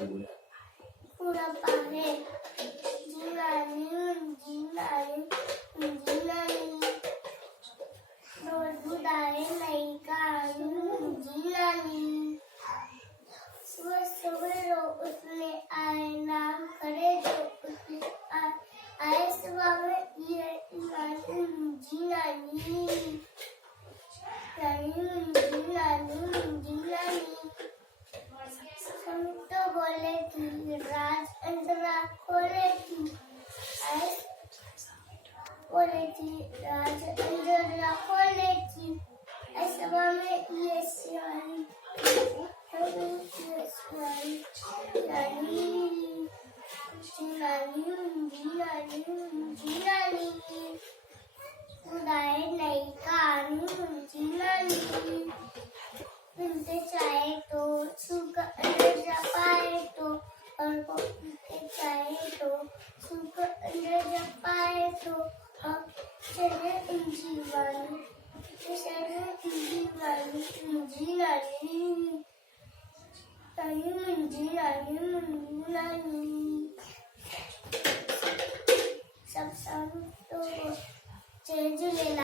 पुढं पाहे जिनानी जिनानी जिनानी रोज बुदाए नहीं कानून जिनानी सुबह सवेरो उसने आए नाम करे जो उसने आए सुबह में ये जिनानी तो बोले कि राज अंधरा खोले थी बोले थी राज अंधरा खोले थी ऐसा में ये सियानी उदाए नहीं कानून जिनानी पीते चाहे तो सुगंध पाए तो और पीते चाहे तो सुगंध पाए तो चले जीवानी जिनानी सब तो जय झूलेलाल।